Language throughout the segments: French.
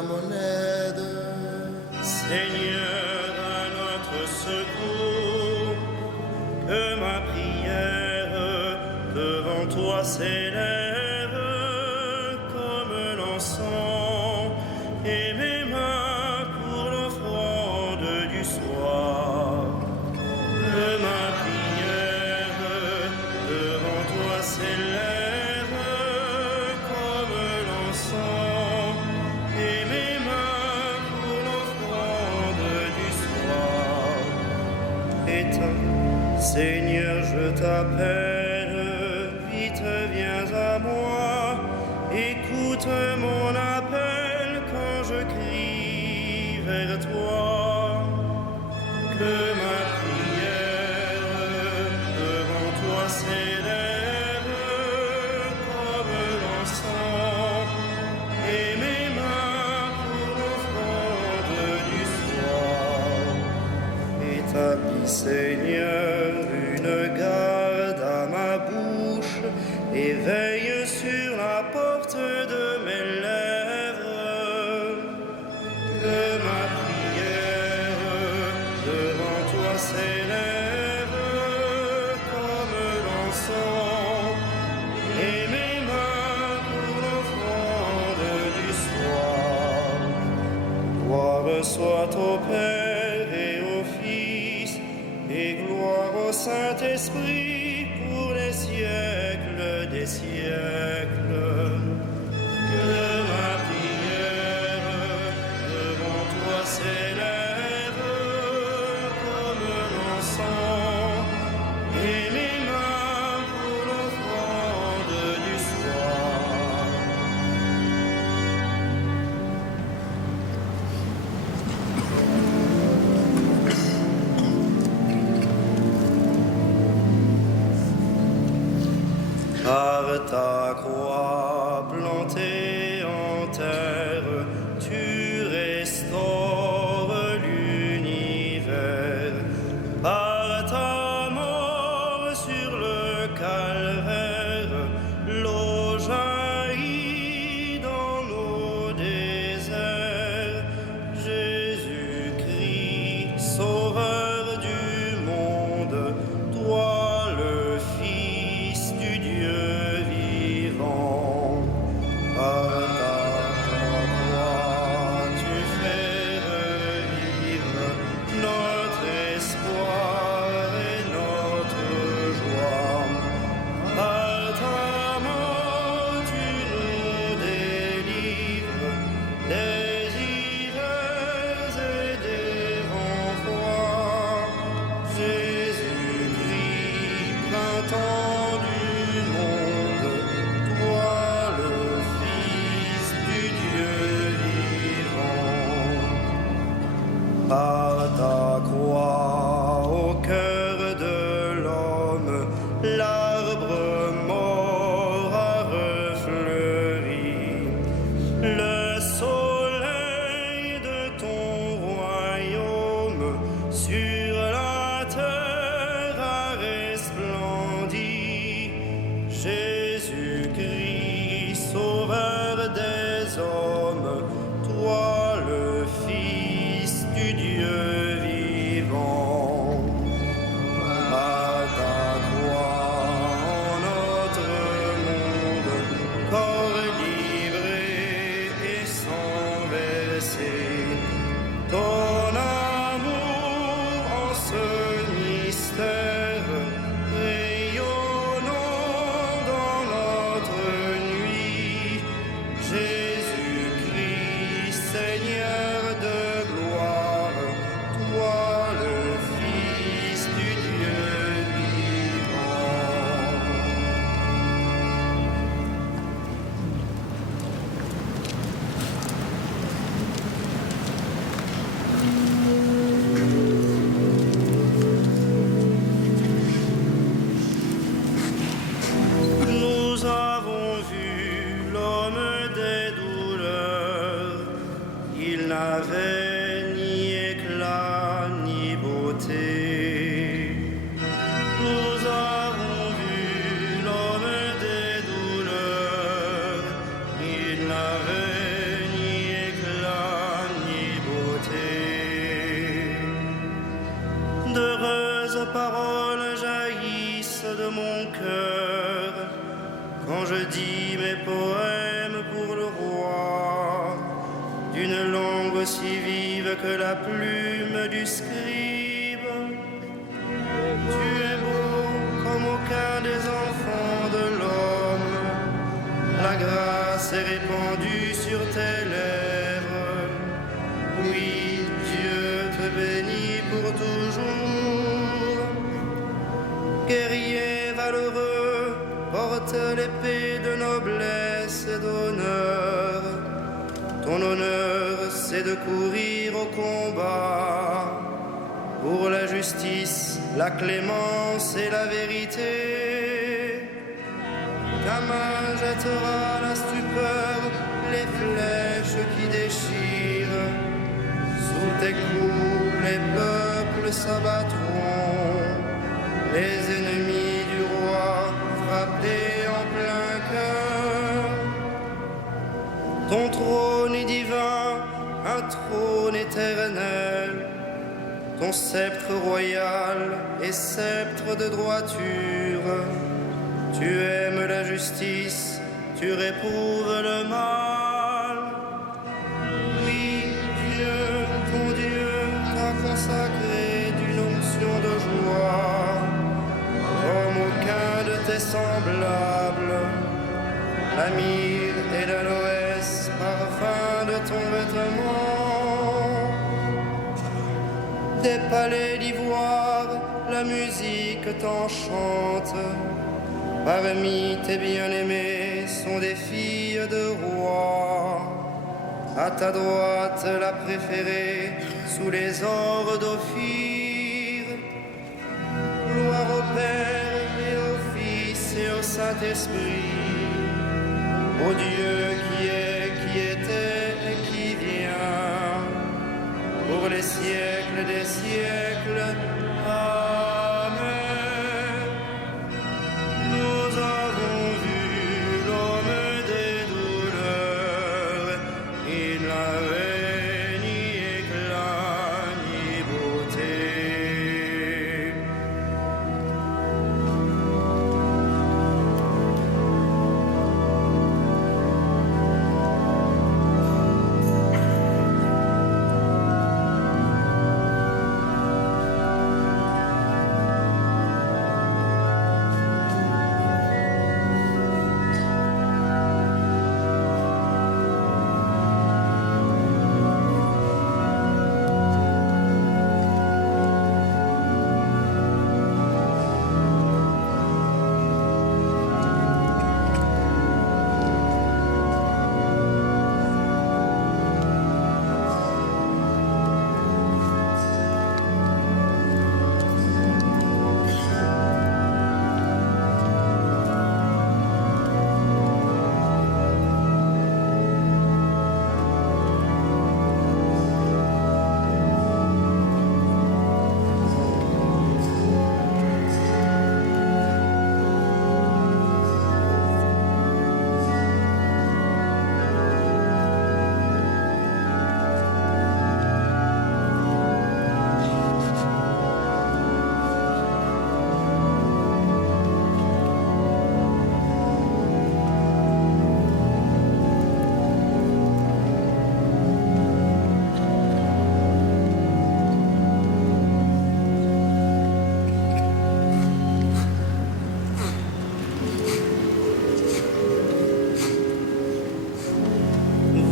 à mon aide. Seigneur, à notre secours, que ma prière devant toi s'élève comme l'encens et mes mains pour l'offrande du soir. Que ma prière devant toi s'élève comme l'encens et mes mains pour l'offrande du soir. Éteins, Seigneur, je t'appelle, vite viens à moi, écoute mon appel quand je crie vers toi. Que ma prière devant toi s'élève comme l'encens et mes mains pour l'offrande du soir. Établis, Seigneur, une garde à ma bouche et veille sur la porte de mes lèvres. Que ma prière devant toi s'élève comme l'encens et mes mains pour l'offrande du soir. Gloire soit au Père et au Fils et gloire au Saint-Esprit pour les siècles des siècles. Que ma prière devant toi s'élève comme l'encens et mes mains pour l'offrande du soir. Par ta croix plantée en terre, tu restaures l'univers. Par ta mort sur le calvaire, l'eau jaillit dans nos déserts. Jésus-Christ, sauveur du monde, toi le Fils du Dieu vivant. d'heureuses paroles jaillissent de mon cœur quand je dis mes poèmes pour le roi, d'une langue aussi vive que la plume du scribe. Tu es beau comme aucun des enfants de l'homme, la grâce est répandue sur tes lèvres. Oui, Dieu te bénit pour toujours. Guerrier valeureux, porte l'épée de noblesse et d'honneur. Ton honneur, c'est de courir au combat pour la justice, la clémence et la vérité. Ta main jettera la stupeur, les flèches qui déchirent. Sous tes coups, les peuples s'abattront, les ennemis du roi frappés en plein cœur. Ton trône est divin, un trône éternel. Ton sceptre royal est sceptre de droiture. Tu aimes la justice, tu réprouves le mal. Oui, Dieu, ton Dieu, t'a consacré d'une onction de joie, comme aucun de tes semblables. La myrrhe et l'aloès, parfum de ton vêtement. Des palais d'ivoire, la musique t'enchante. Parmi tes bien-aimés sont des filles de rois. À ta droite, la préférée, sous les ors d'Ophir. Gloire au Père et au Fils et au Saint-Esprit, au Dieu qui est, qui était et qui vient, pour les siècles des siècles. Amen. Nous avons vu l'homme des douleurs, il n'avait ni éclat ni beauté.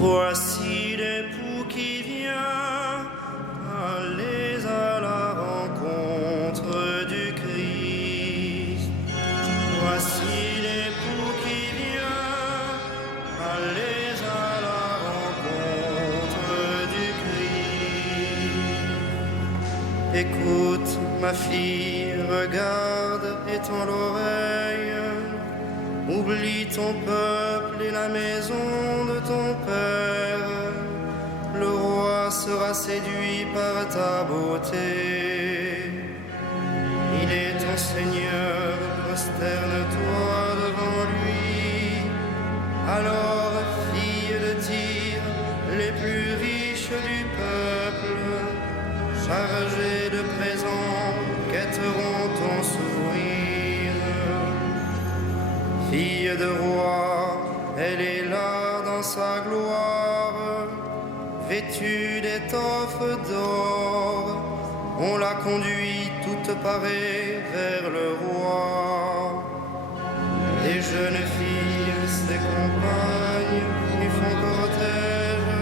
Voici l'époux qui vient, allez à la rencontre du Christ. Voici l'époux qui vient, allez à la rencontre du Christ. Écoute, ma fille, regarde et tends l'oreille. Oublie ton peuple et la maison de ton père. Le roi sera séduit par ta beauté. Il est ton Seigneur, prosterne-toi devant lui. Alors, fille de Tyr, les plus riches du peuple, chargés de présents, de roi, elle est là dans sa gloire, vêtue d'étoffes d'or, on la conduit toute parée vers le roi. Les jeunes filles, ses compagnes, lui font cortège,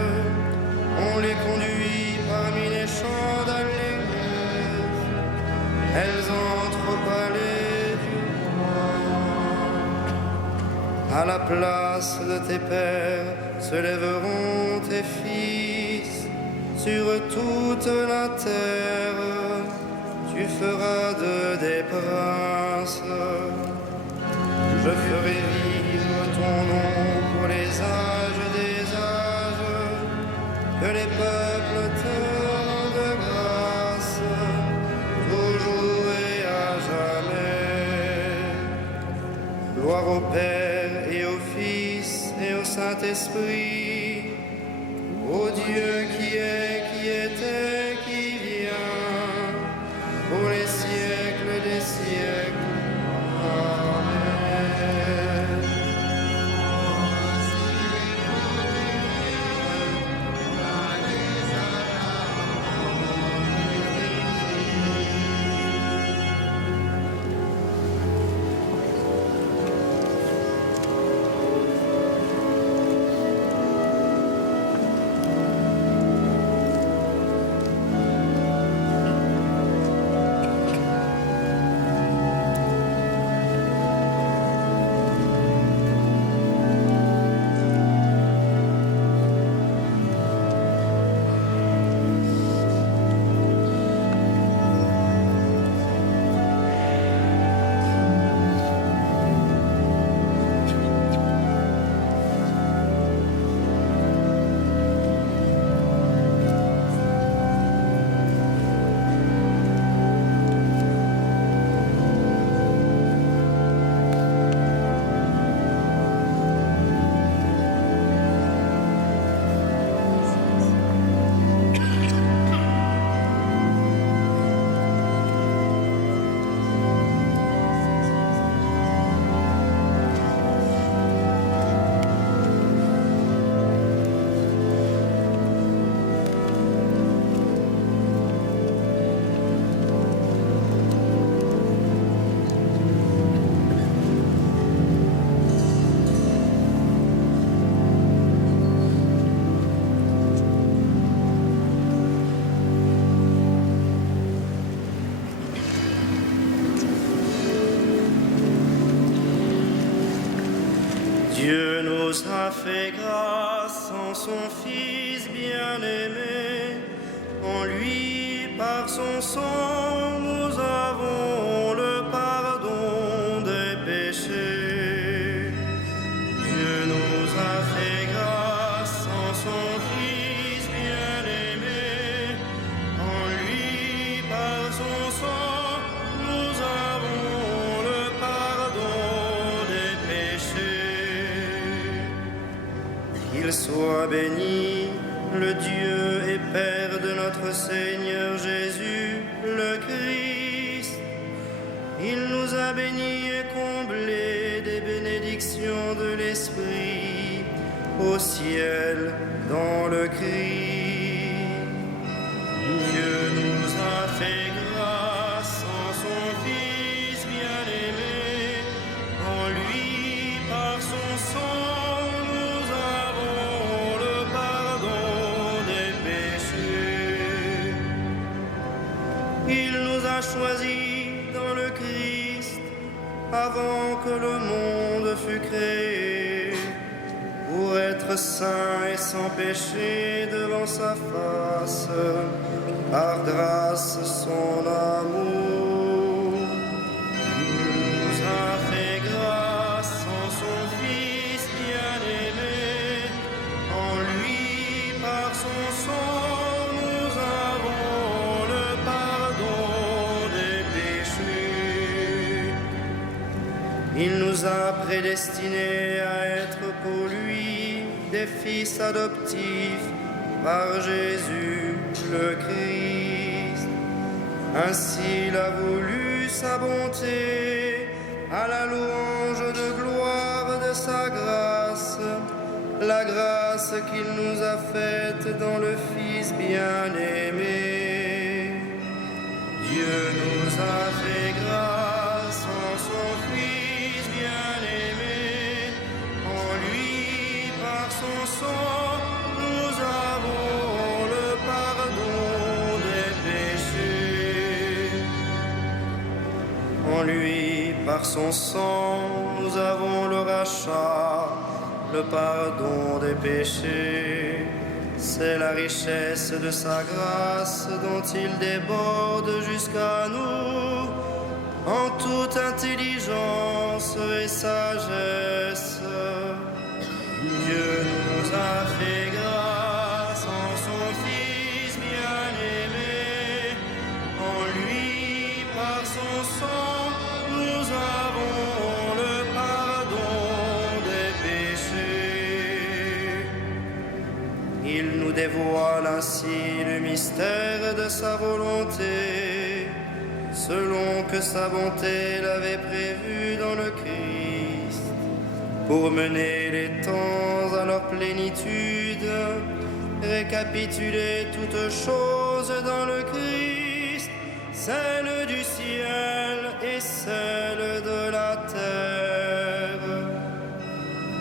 on les conduit parmi les champs d'allégresse, elles entrent au palais du roi. À la place de tes pères se lèveront tes fils, sur toute la terre, tu feras d'eux des princes. Je ferai vivre ton nom pour les âges des âges, que les peuples te rendent grâce, toujours et à jamais. Gloire au Père et au Fils et au Saint-Esprit, au Dieu qui est, qui était, qui vient, pour les siècles des siècles. Amen. Dieu nous a fait grâce en son Fils bien-aimé, en lui par son sang nous avons le pardon des péchés. Dieu nous a fait grâce en son Fils bien-aimé, en lui par son sang nous avons le pardon des péchés. Qu'il soit béni, le Dieu et Père de notre Seigneur Jésus, le Christ. Il nous a bénis et comblés des bénédictions de l'Esprit au ciel dans le Christ. Dieu nous a fait grâce en son Fils bien-aimé, en lui par son sang nous avons le pardon des péchés. Il nous a choisis dans le Christ avant que le monde fût créé, pour être saints et sans péché devant sa face, par grâce son amour. Il nous a fait grâce en son Fils bien-aimé, en lui par son sang nous avons le pardon des péchés. Il nous a prédestinés à être pour lui des fils adoptifs par Jésus le Christ. Ainsi il a voulu sa bonté, à la louange de gloire de sa grâce, la grâce qu'il nous a faite dans le Fils bien-aimé. Dieu nous a fait grâce en son Fils bien-aimé. En lui, par son sang, nous avons le pardon des péchés. En lui, par son sang, nous avons le rachat, le pardon des péchés. C'est la richesse de sa grâce dont il déborde jusqu'à nous en toute intelligence et sagesse. Dieu nous a fait grâce en son Fils bien-aimé. En lui, par son sang, nous avons le pardon des péchés. Il nous dévoile ainsi le mystère de sa volonté, selon que sa bonté l'avait prévu dans le Christ, pour mener les temps à leur plénitude, récapituler toutes choses dans le Christ, celle du ciel et celle de la terre.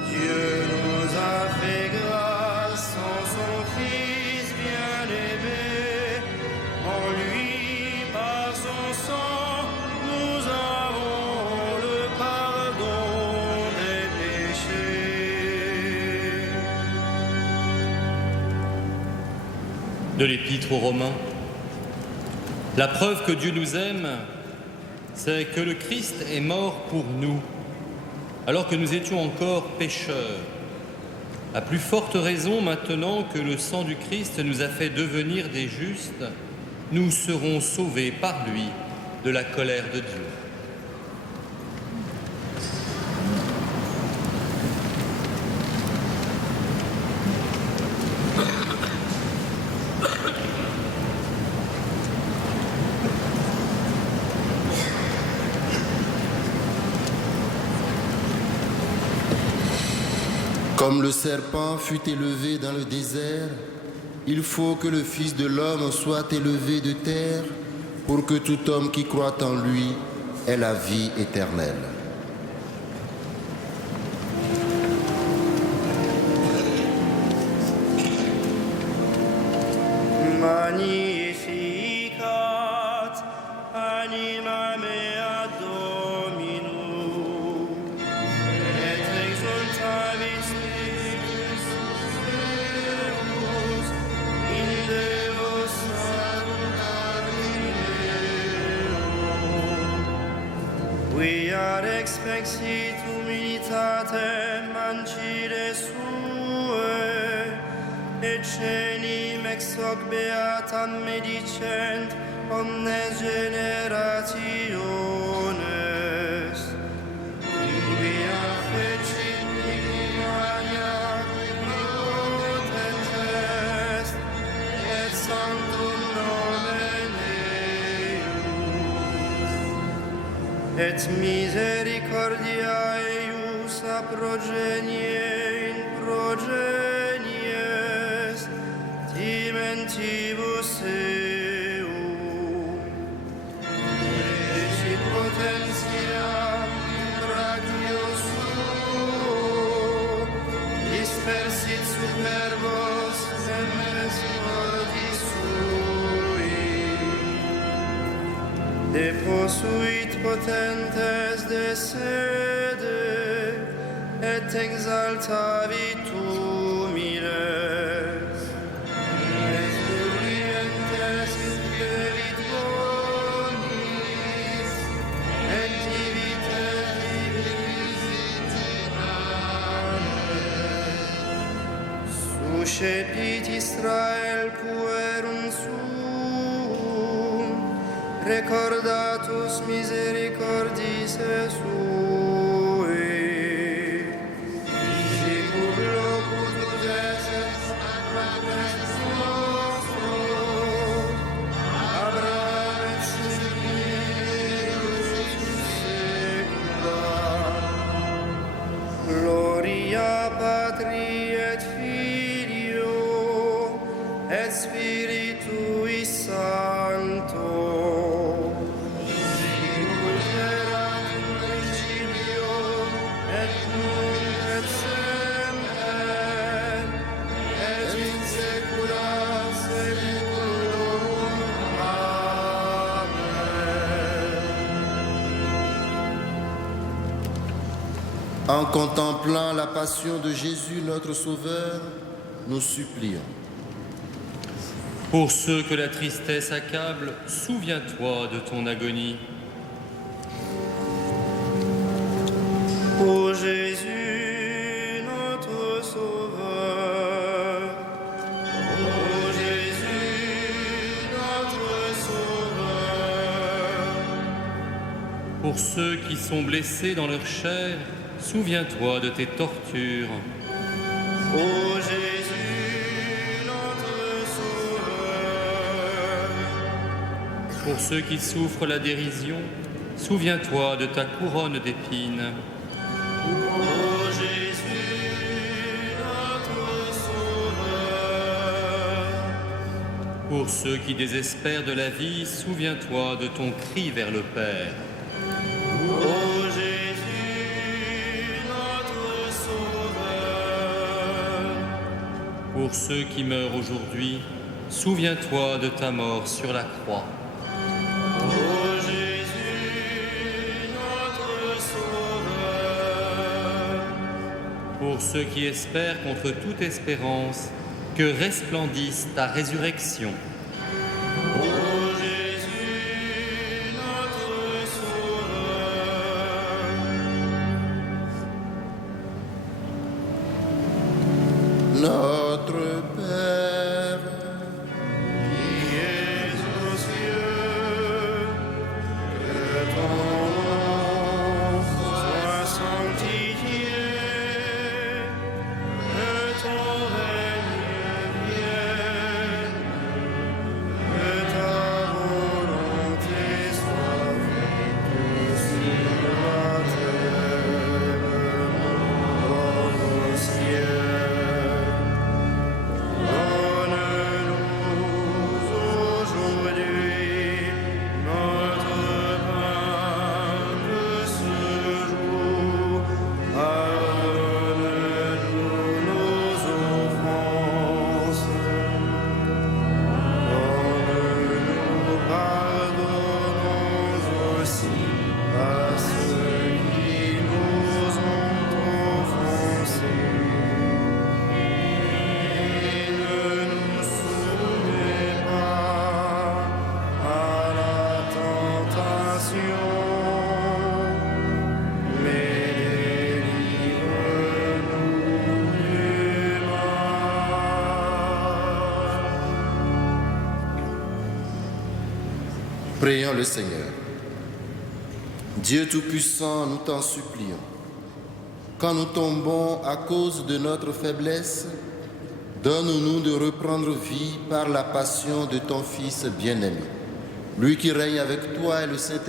Dieu nous a fait grâce en son Fils bien-aimé. En lui, par son sang, nous avons le pardon des péchés. De l'Épître aux Romains. La preuve que Dieu nous aime, c'est que le Christ est mort pour nous, alors que nous étions encore pécheurs. À plus forte raison, maintenant que le sang du Christ nous a fait devenir des justes, nous serons sauvés par lui de la colère de Dieu. Comme le serpent fut élevé dans le désert, il faut que le Fils de l'homme soit élevé de terre pour que tout homme qui croit en lui ait la vie éternelle. Magnificat anima mea Dominum, et exultavit spiritus meus in Deo salutationem. We ad expexit humilitatem ancide sue, et cenim ex hoc beatam medicent omnes generationes. Via fecit dignimaria potentes, et sanctum nomen eius. Et misericordia eius a progenie in progenies, dimentibus eum. Recit potentiam brachio suo, dispersit superbos semes cordis sui. Deposuit potentes de sede, et exaltavit humiles. Et florientes intrevit bonis, et divites divisitirane. Suscepit Israel puerum suum, recordatus misericordis sui. Lord En contemplant la passion de Jésus, notre Sauveur, nous supplions. Pour ceux que la tristesse accable, souviens-toi de ton agonie. Ô Jésus, notre Sauveur. Ô Jésus, notre Sauveur. Pour ceux qui sont blessés dans leur chair, souviens-toi de tes tortures. Ô Jésus, notre Sauveur. Pour ceux qui souffrent la dérision, souviens-toi de ta couronne d'épines. Ô Jésus, notre Sauveur. Pour ceux qui désespèrent de la vie, souviens-toi de ton cri vers le Père. Ô Jésus, notre Sauveur. Pour ceux qui meurent aujourd'hui, souviens-toi de ta mort sur la croix. Ô Jésus, notre Sauveur. Pour ceux qui espèrent contre toute espérance, que resplendisse ta résurrection. Ô Jésus, notre Sauveur. Notre Père, Qui es aux cieux, que ton nom soit sanctifié, que ton règne vienne, que ta volonté soit faite sur la terre comme au ciel. Donne-nous aujourd'hui notre pain de ce jour. Pardonne-nous nos offenses, comme nous pardonnons aussi à ceux qui nous ont offensés. Et ne nous soumets pas à la tentation, mais délivre-nous du mal. prions le Seigneur. Dieu Tout-Puissant, nous t'en supplions. Quand nous tombons à cause de notre faiblesse, donne-nous de reprendre vie par la passion de ton Fils bien-aimé. Lui qui règne avec toi et le Saint-Esprit,